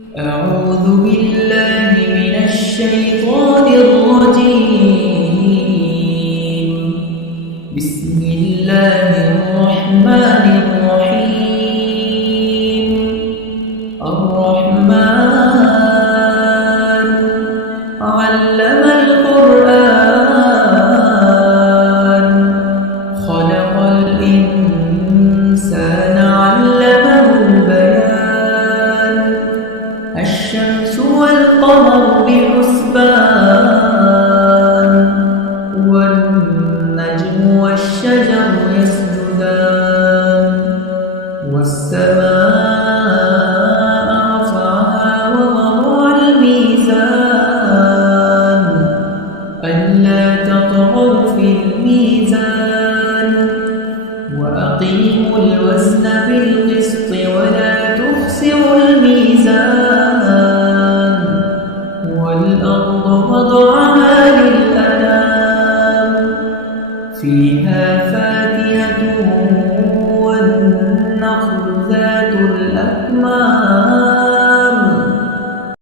أعوذ بالله من الشيطان الرجيم. بسم الله الرحمن الرحيم. الرحمن علم القرآن خلق الإنسان علمه البيان. الشمس والقمر بحسبان والنجم والشجر يسجدان والسماء رفعها ووضع الميزان ألا تطغوا في الميزان وأقيموا الوزن بالقسط ولا تخسروا الميزان والأرض وضعها للأنام فيها فاكهة والنخل